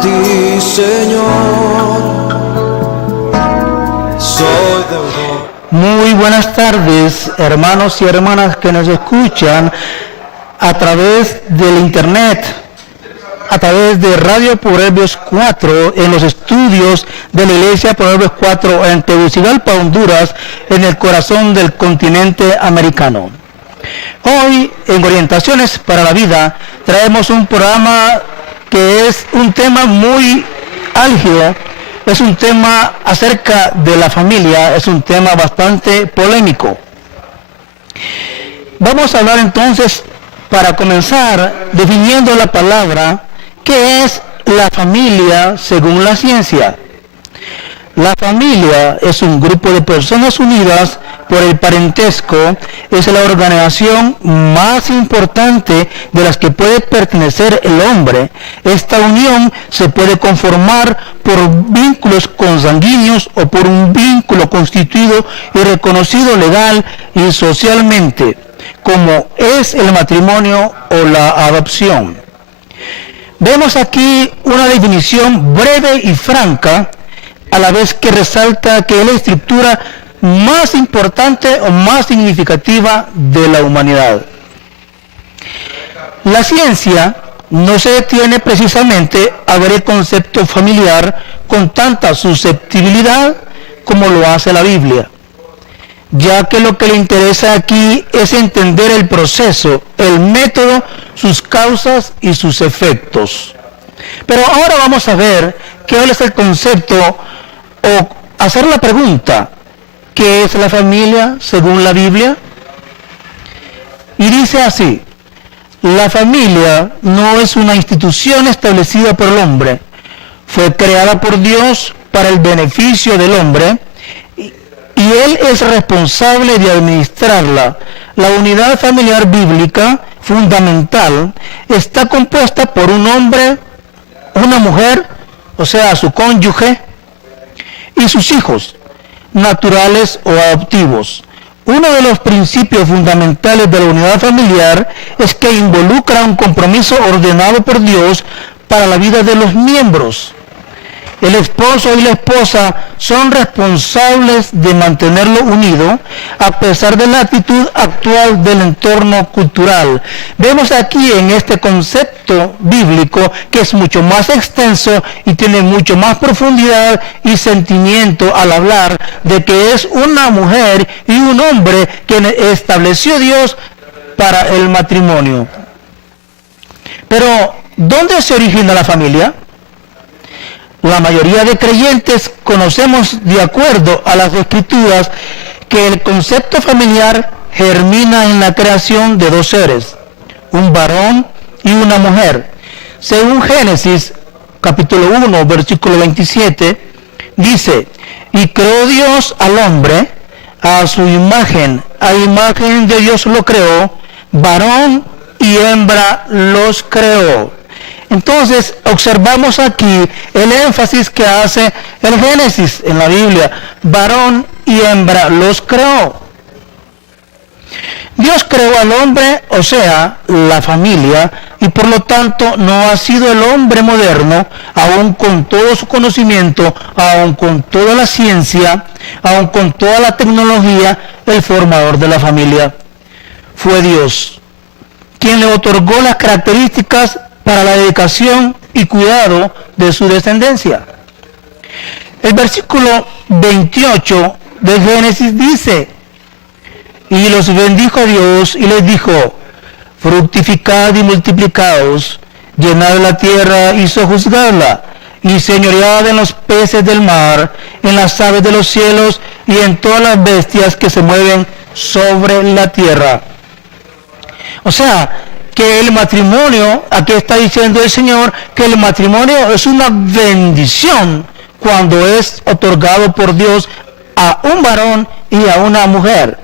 ti, Señor, soy deudor. Muy buenas tardes, hermanos y hermanas que nos escuchan a través del internet, a través de Radio Proverbios 4, en los estudios de la Iglesia Proverbios 4 en Tegucigalpa, Honduras, en el corazón del continente americano. Hoy, en Orientaciones para la Vida, traemos un programa que es un tema muy álgido, es un tema acerca de la familia, es un tema bastante polémico. Vamos a hablar entonces, para comenzar, definiendo la palabra, ¿qué es la familia según la ciencia? La familia es un grupo de personas unidas por el parentesco, es la organización más importante de las que puede pertenecer el hombre. Esta unión se puede conformar por vínculos consanguíneos o por un vínculo constituido y reconocido legal y socialmente, como es el matrimonio o la adopción. Vemos aquí una definición breve y franca, a la vez que resalta que es la estructura más importante o más significativa de la humanidad. La ciencia no se detiene precisamente a ver el concepto familiar con tanta susceptibilidad como lo hace la Biblia, ya que lo que le interesa aquí es entender el proceso, el método, sus causas y sus efectos. Pero ahora vamos a ver qué es el concepto o hacer la pregunta, ¿qué es la familia según la Biblia? Y dice así: la familia no es una institución establecida por el hombre, fue creada por Dios para el beneficio del hombre y Él es responsable de administrarla. La unidad familiar bíblica fundamental está compuesta por un hombre, una mujer, o sea, su cónyuge, y sus hijos, naturales o adoptivos. Uno de los principios fundamentales de la unidad familiar es que involucra un compromiso ordenado por Dios para la vida de los miembros. El esposo y la esposa son responsables de mantenerlo unido a pesar de la actitud actual del entorno cultural. Vemos aquí en este concepto bíblico que es mucho más extenso y tiene mucho más profundidad y sentimiento al hablar de que es una mujer y un hombre que estableció Dios para el matrimonio. Pero, ¿dónde se origina la familia? La mayoría de creyentes conocemos, de acuerdo a las Escrituras, que el concepto familiar germina en la creación de dos seres, un varón y una mujer. Según Génesis, capítulo 1, versículo 27, dice: y creó Dios al hombre a su imagen, a imagen de Dios lo creó, varón y hembra los creó. Entonces, observamos aquí el énfasis que hace el Génesis en la Biblia. Varón y hembra los creó. Dios creó al hombre, o sea, la familia, y por lo tanto no ha sido el hombre moderno, aun con todo su conocimiento, aun con toda la ciencia, aun con toda la tecnología, el formador de la familia. Fue Dios quien le otorgó las características para la dedicación y cuidado de su descendencia. El versículo 28 de Génesis dice: y los bendijo Dios y les dijo: fructificad y multiplicaos, llenad la tierra y sojuzgadla, y señoread en los peces del mar, en las aves de los cielos y en todas las bestias que se mueven sobre la tierra. O sea, que el matrimonio, aquí está diciendo el Señor, que el matrimonio es una bendición cuando es otorgado por Dios a un varón y a una mujer.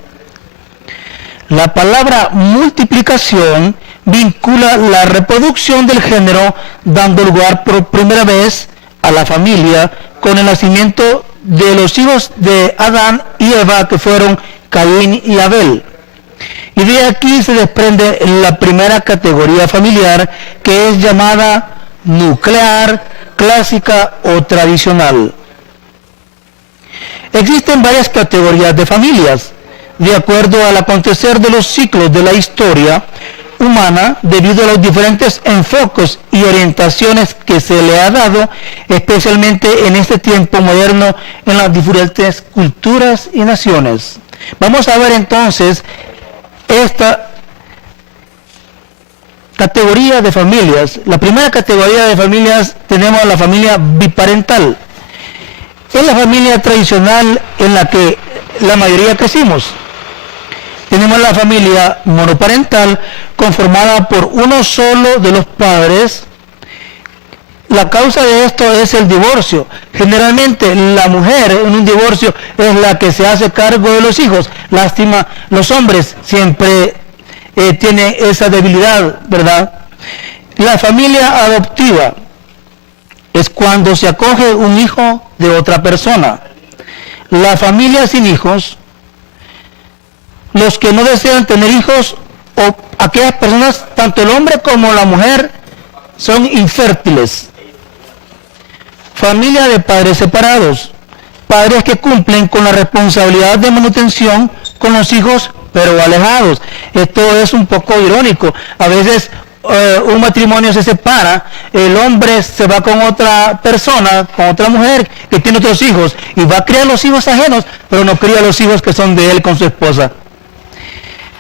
La palabra multiplicación vincula la reproducción del género, dando lugar por primera vez a la familia con el nacimiento de los hijos de Adán y Eva, que fueron Caín y Abel. Y de aquí se desprende la primera categoría familiar, que es llamada nuclear clásica o tradicional. Existen varias categorías de familias, de acuerdo al acontecer de los ciclos de la historia humana, debido a los diferentes enfoques y orientaciones que se le ha dado, especialmente en este tiempo moderno, en las diferentes culturas y naciones. Vamos a ver entonces esta categoría de familias. La primera categoría de familias tenemos la familia biparental. Es la familia tradicional en la que la mayoría crecimos. Tenemos la familia monoparental conformada por uno solo de los padres. La causa de esto es el divorcio. Generalmente la mujer en un divorcio es la que se hace cargo de los hijos. Lástima, los hombres siempre tienen esa debilidad, ¿verdad? La familia adoptiva es cuando se acoge un hijo de otra persona. La familia sin hijos, los que no desean tener hijos, o aquellas personas, tanto el hombre como la mujer, son infértiles. Familia de padres separados, padres que cumplen con la responsabilidad de manutención con los hijos, pero alejados. Esto es un poco irónico. A veces un matrimonio se separa, el hombre se va con otra persona, con otra mujer que tiene otros hijos, y va a criar los hijos ajenos, pero no cría los hijos que son de él con su esposa.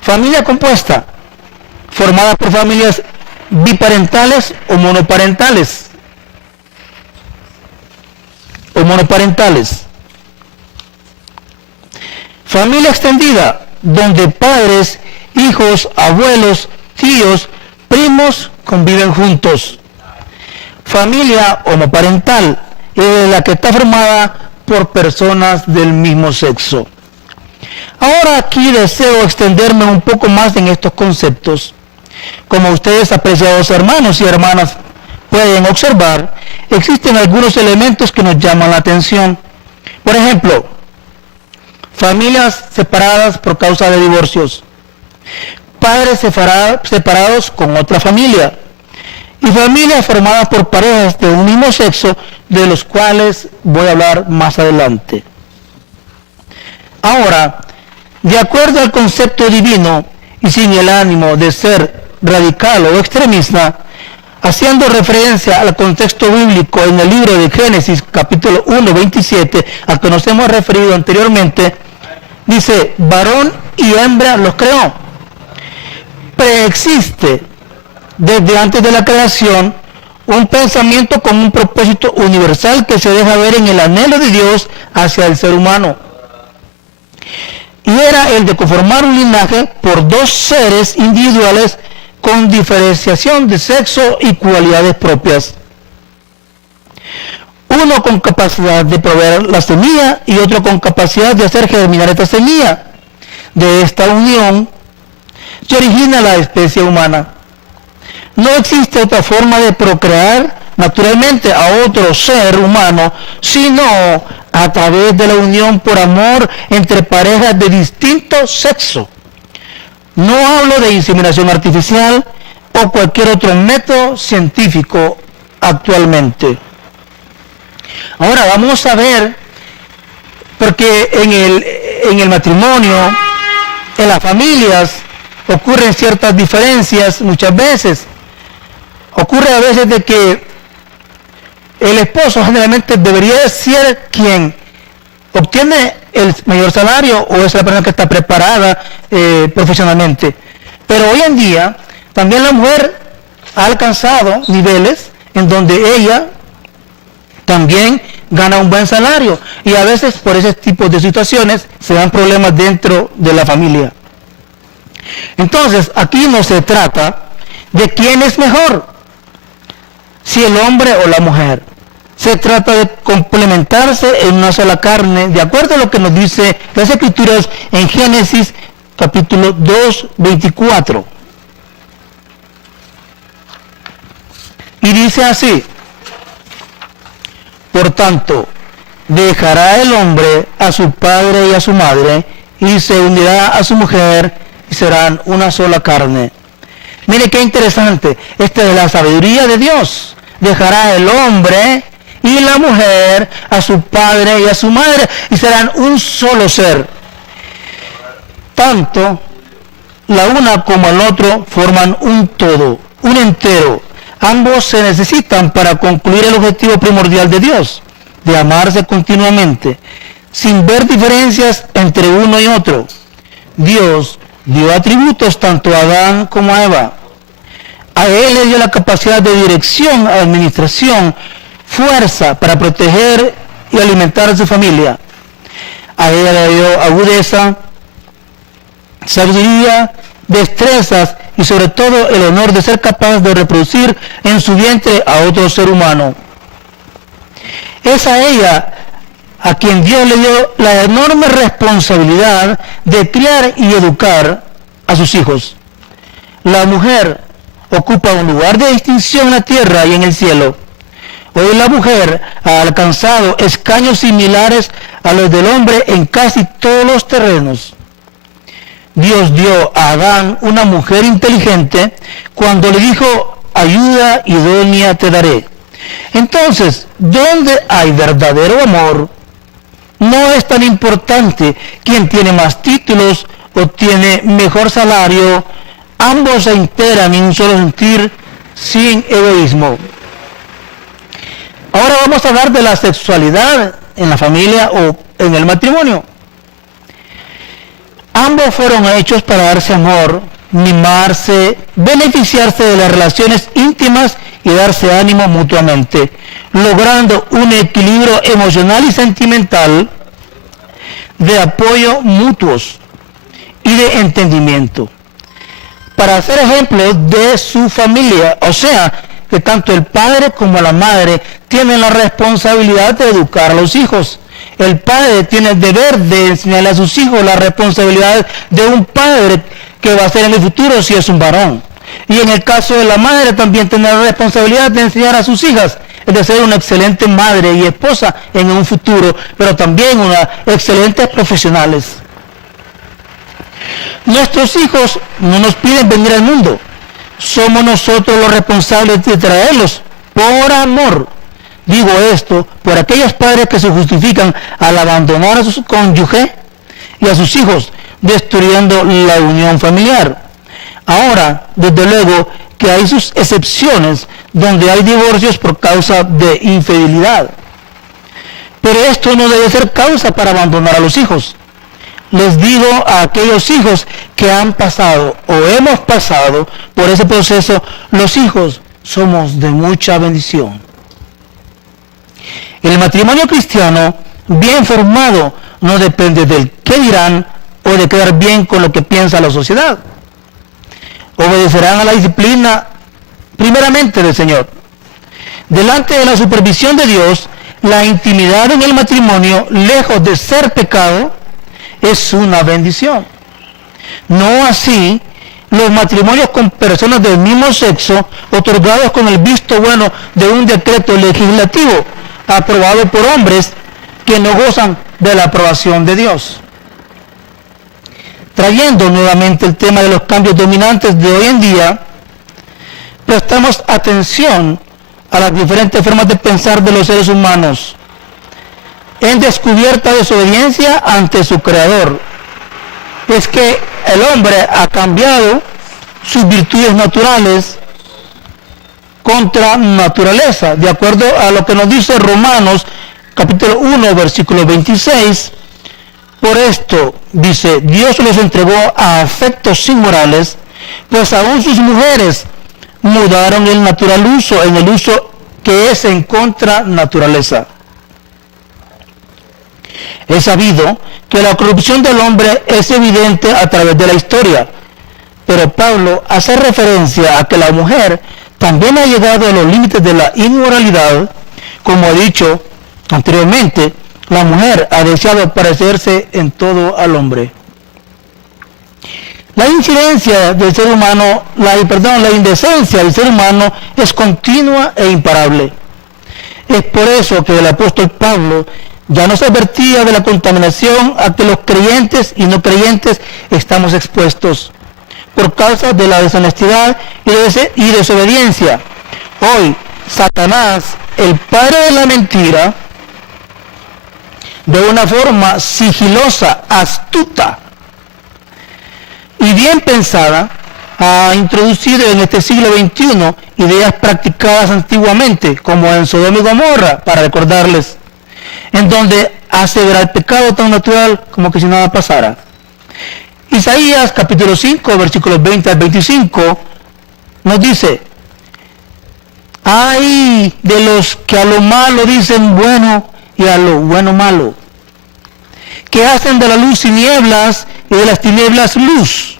Familia compuesta, formada por familias biparentales o monoparentales. Familia extendida, donde padres, hijos, abuelos, tíos, primos conviven juntos. Familia homoparental, la que está formada por personas del mismo sexo. Ahora aquí deseo extenderme un poco más en estos conceptos. Como ustedes, apreciados hermanos y hermanas, pueden observar, existen algunos elementos que nos llaman la atención. Por ejemplo, familias separadas por causa de divorcios, padres separados con otra familia, y familias formadas por parejas de un mismo sexo, de los cuales voy a hablar más adelante. Ahora, de acuerdo al concepto divino y sin el ánimo de ser radical o extremista, haciendo referencia al contexto bíblico en el libro de Génesis, capítulo 1, 27, al que nos hemos referido anteriormente, dice, varón y hembra los creó. Preexiste desde antes de la creación un pensamiento con un propósito universal que se deja ver en el anhelo de Dios hacia el ser humano. Y era el de conformar un linaje por dos seres individuales con diferenciación de sexo y cualidades propias. Uno con capacidad de proveer la semilla y otro con capacidad de hacer germinar esta semilla. De esta unión se origina la especie humana. No existe otra forma de procrear naturalmente a otro ser humano, sino a través de la unión por amor entre parejas de distinto sexo. No hablo de inseminación artificial o cualquier otro método científico actualmente. Ahora vamos a ver, porque en el matrimonio, en las familias, ocurren ciertas diferencias muchas veces. Ocurre a veces de que el esposo generalmente debería ser quien obtiene el mayor salario o es la persona que está preparada profesionalmente. Pero hoy en día también la mujer ha alcanzado niveles en donde ella también gana un buen salario y a veces por ese tipo de situaciones se dan problemas dentro de la familia. Entonces aquí no se trata de quién es mejor, si el hombre o la mujer. Se trata de complementarse en una sola carne, de acuerdo a lo que nos dice las Escrituras en Génesis capítulo 2, 24. Y dice así: por tanto, dejará el hombre a su padre y a su madre, y se unirá a su mujer, y serán una sola carne. Mire qué interesante, esta es la sabiduría de Dios. dejará el hombre y la mujer a su padre y a su madre, y serán un solo ser. Tanto la una como el otro forman un todo, un entero. Ambos se necesitan para concluir el objetivo primordial de Dios, de amarse continuamente, sin ver diferencias entre uno y otro. Dios dio atributos tanto a Adán como a Eva. A él le dio la capacidad de dirección, administración, fuerza para proteger y alimentar a su familia. A ella le dio agudeza, sabiduría, destrezas y sobre todo el honor de ser capaz de reproducir en su vientre a otro ser humano. Es a ella a quien Dios le dio la enorme responsabilidad de criar y educar a sus hijos. La mujer ocupa un lugar de distinción en la tierra y en el cielo. Hoy la mujer ha alcanzado escaños similares a los del hombre en casi todos los terrenos. Dios dio a Adán una mujer inteligente cuando le dijo, ayuda idónea te daré. Entonces, ¿dónde hay verdadero amor? No es tan importante quién tiene más títulos o tiene mejor salario. Ambos se integran en un solo sentir, sin egoísmo. Ahora vamos a hablar de la sexualidad en la familia o en el matrimonio. Ambos fueron hechos para darse amor, mimarse, beneficiarse de las relaciones íntimas y darse ánimo mutuamente, logrando un equilibrio emocional y sentimental de apoyo mutuos y de entendimiento, para ser ejemplo de su familia. O sea, que tanto el padre como la madre tienen la responsabilidad de educar a los hijos. El padre tiene el deber de enseñarle a sus hijos la responsabilidad de un padre que va a ser en el futuro si es un varón. Y en el caso de la madre también tiene la responsabilidad de enseñar a sus hijas, es de ser una excelente madre y esposa en un futuro, pero también una excelentes profesionales. Nuestros hijos no nos piden venir al mundo, somos nosotros los responsables de traerlos por amor. Digo esto por aquellos padres que se justifican al abandonar a sus cónyuges y a sus hijos, destruyendo la unión familiar. Ahora, desde luego, que hay sus excepciones donde hay divorcios por causa de infidelidad. Pero esto no debe ser causa para abandonar a los hijos. Les digo a aquellos hijos que han pasado o hemos pasado por ese proceso, los hijos somos de mucha bendición. El matrimonio cristiano bien formado no depende del qué dirán o de quedar bien con lo que piensa la sociedad. Obedecerán a la disciplina primeramente del Señor. Delante de la supervisión de Dios, la intimidad en el matrimonio, lejos de ser pecado, es una bendición. No así los matrimonios con personas del mismo sexo, otorgados con el visto bueno de un decreto legislativo, aprobado por hombres que no gozan de la aprobación de Dios. Trayendo nuevamente el tema de los cambios dominantes de hoy en día, prestamos atención a las diferentes formas de pensar de los seres humanos en descubierta desobediencia ante su creador. Es que el hombre ha cambiado sus virtudes naturales contra naturaleza, de acuerdo a lo que nos dice Romanos capítulo 1 versículo 26. Por esto, dice, Dios los entregó a afectos inmorales, pues aún sus mujeres mudaron el natural uso en el uso que es en contra naturaleza. Es sabido que la corrupción del hombre es evidente a través de la historia, pero Pablo hace referencia a que la mujer también ha llegado a los límites de la inmoralidad. Como he dicho anteriormente, la mujer ha deseado parecerse en todo al hombre. La incidencia del ser humano, la indecencia del ser humano es continua e imparable. Es por eso que el apóstol Pablo ya nos advertía de la contaminación a que los creyentes y no creyentes estamos expuestos por causa de la deshonestidad y desobediencia. Hoy Satanás, el padre de la mentira, de una forma sigilosa, astuta y bien pensada, ha introducido en este siglo XXI ideas practicadas antiguamente, como en Sodoma y Gomorra, para recordarles, en donde hace ver el pecado tan natural como que si nada pasara. Isaías capítulo 5, versículos 20 al 25, nos dice: ay de los que a lo malo dicen bueno y a lo bueno malo, que hacen de la luz tinieblas y de las tinieblas luz,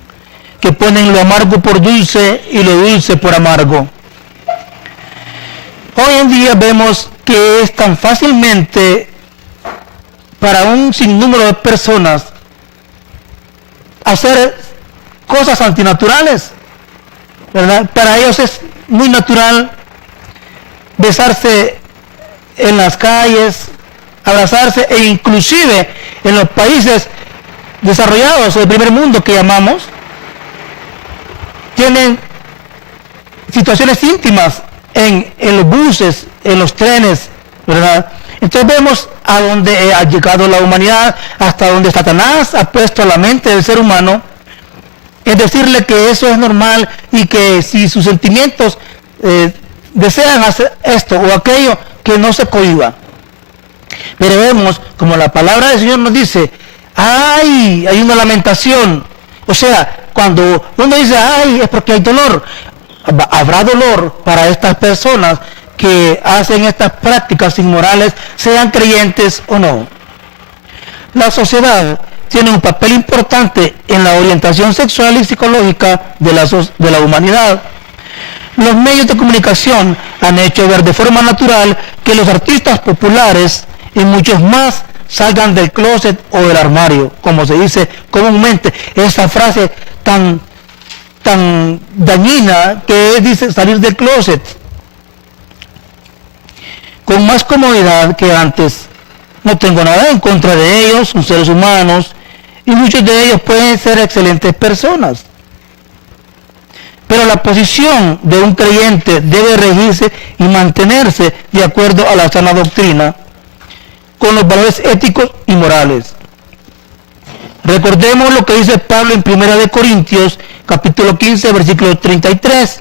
que ponen lo amargo por dulce y lo dulce por amargo. Hoy en día vemos que es tan fácilmente para un sinnúmero de personas hacer cosas antinaturales, ¿verdad? Para ellos es muy natural besarse en las calles, abrazarse, e inclusive en los países desarrollados del primer mundo que llamamos, tienen situaciones íntimas en los buses, en los trenes, ¿verdad? Entonces vemos a dónde ha llegado la humanidad, hasta donde Satanás ha puesto a la mente del ser humano, es decirle que eso es normal y que si sus sentimientos desean hacer esto o aquello, que no se cohiba. Pero vemos como la palabra del Señor nos dice: ay, hay una lamentación. O sea, cuando uno dice ay, es porque hay dolor. Habrá dolor para estas personas que hacen estas prácticas inmorales, sean creyentes o no. La sociedad tiene un papel importante en la orientación sexual y psicológica de la humanidad. Los medios de comunicación han hecho ver de forma natural que los artistas populares y muchos más salgan del closet o del armario, como se dice comúnmente, esa frase tan dañina que dice salir del closet, con más comodidad que antes. No tengo nada en contra de ellos, son seres humanos, y muchos de ellos pueden ser excelentes personas. Pero la posición de un creyente debe regirse y mantenerse de acuerdo a la sana doctrina, con los valores éticos y morales. Recordemos lo que dice Pablo en 1 Corintios, capítulo 15, versículo 33.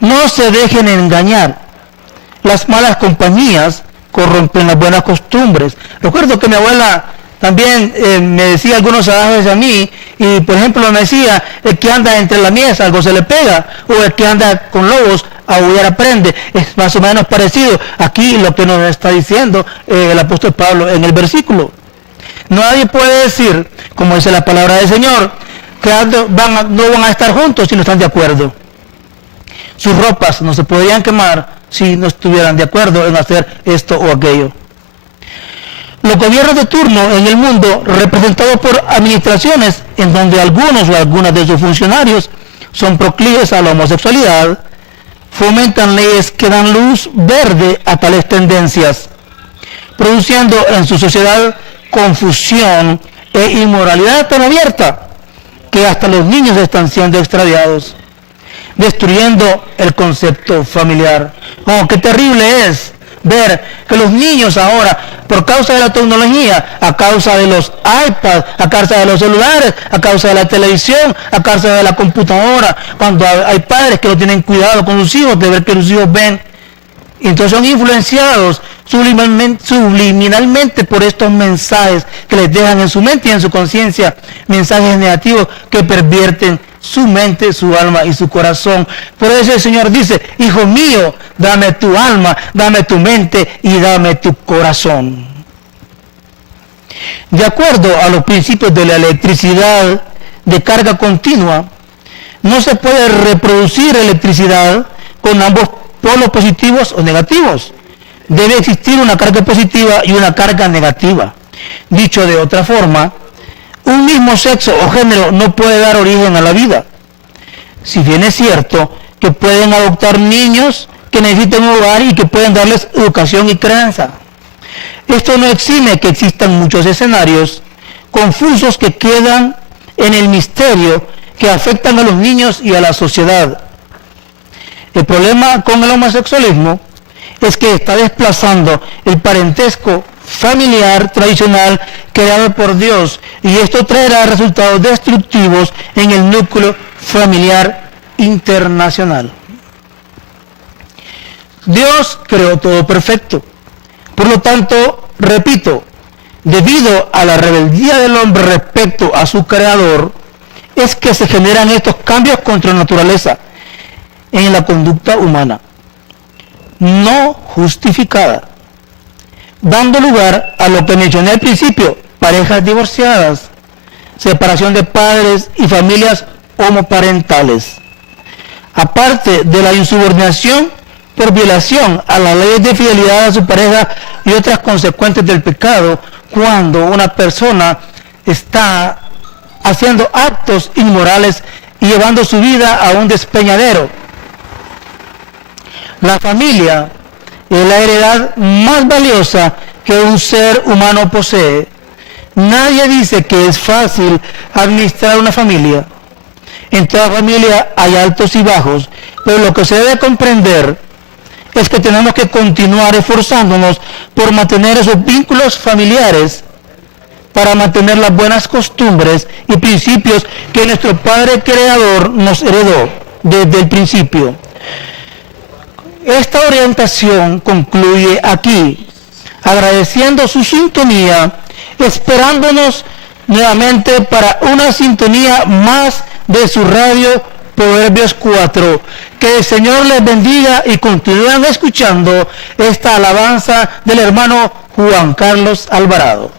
No se dejen engañar. Las malas compañías corrompen las buenas costumbres. Recuerdo que mi abuela también me decía algunos adagios a mí, y por ejemplo me decía: el que anda entre la mies algo se le pega, o el que anda con lobos a aullar aprende. Es más o menos parecido aquí lo que nos está diciendo el apóstol Pablo en el versículo. Nadie puede decir, como dice la palabra del Señor, que no van a estar juntos si no están de acuerdo. Sus ropas no se podrían quemar si no estuvieran de acuerdo en hacer esto o aquello. Los gobiernos de turno en el mundo, representados por administraciones en donde algunos o algunas de sus funcionarios son proclives a la homosexualidad, fomentan leyes que dan luz verde a tales tendencias, produciendo en su sociedad confusión e inmoralidad tan abierta que hasta los niños están siendo extraviados, destruyendo el concepto familiar. Oh, qué terrible es ver que los niños ahora, por causa de la tecnología, a causa de los iPads, a causa de los celulares, a causa de la televisión, a causa de la computadora, cuando hay padres que no tienen cuidado con sus hijos, de ver que los hijos ven, y entonces son influenciados subliminalmente por estos mensajes que les dejan en su mente y en su conciencia, mensajes negativos que pervierten su mente, su alma y su corazón. Por eso el Señor dice: hijo mío, dame tu alma, dame tu mente y dame tu corazón. De acuerdo a los principios de la electricidad de carga continua, no se puede reproducir electricidad con ambos polos positivos o negativos. Debe existir una carga positiva y una carga negativa. Dicho de otra forma, un mismo sexo o género no puede dar origen a la vida. Si bien es cierto que pueden adoptar niños que necesiten un hogar y que pueden darles educación y crianza, esto no exime que existan muchos escenarios confusos que quedan en el misterio, que afectan a los niños y a la sociedad. El problema con el homosexualismo es que está desplazando el parentesco familiar tradicional creado por Dios, y esto traerá resultados destructivos en el núcleo familiar internacional. Dios creó todo perfecto. Por lo tanto, repito, debido a la rebeldía del hombre respecto a su creador, es que se generan estos cambios contra la naturaleza en la conducta humana, no justificada, dando lugar a lo que mencioné al principio: parejas divorciadas, separación de padres y familias homoparentales. Aparte de la insubordinación por violación a las leyes de fidelidad a su pareja y otras consecuencias del pecado, cuando una persona está haciendo actos inmorales y llevando su vida a un despeñadero. La familia es la heredad más valiosa que un ser humano posee. Nadie dice que es fácil administrar una familia. En toda familia hay altos y bajos, pero lo que se debe comprender es que tenemos que continuar esforzándonos por mantener esos vínculos familiares, para mantener las buenas costumbres y principios que nuestro Padre Creador nos heredó desde el principio. Esta orientación concluye aquí, agradeciendo su sintonía, esperándonos nuevamente para una sintonía más de su radio Proverbios 4. Que el Señor les bendiga y continúen escuchando esta alabanza del hermano Juan Carlos Alvarado.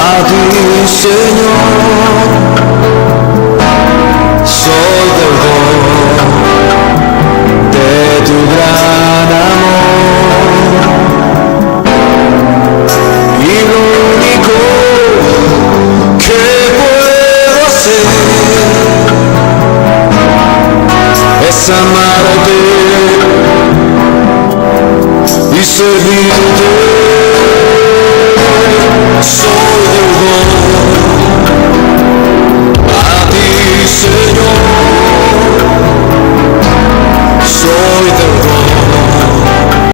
A ti, Señor, soy deudor de tu gran amor, y lo único que puedo hacer es amarte y servirte. Soy deudor a ti, Señor, soy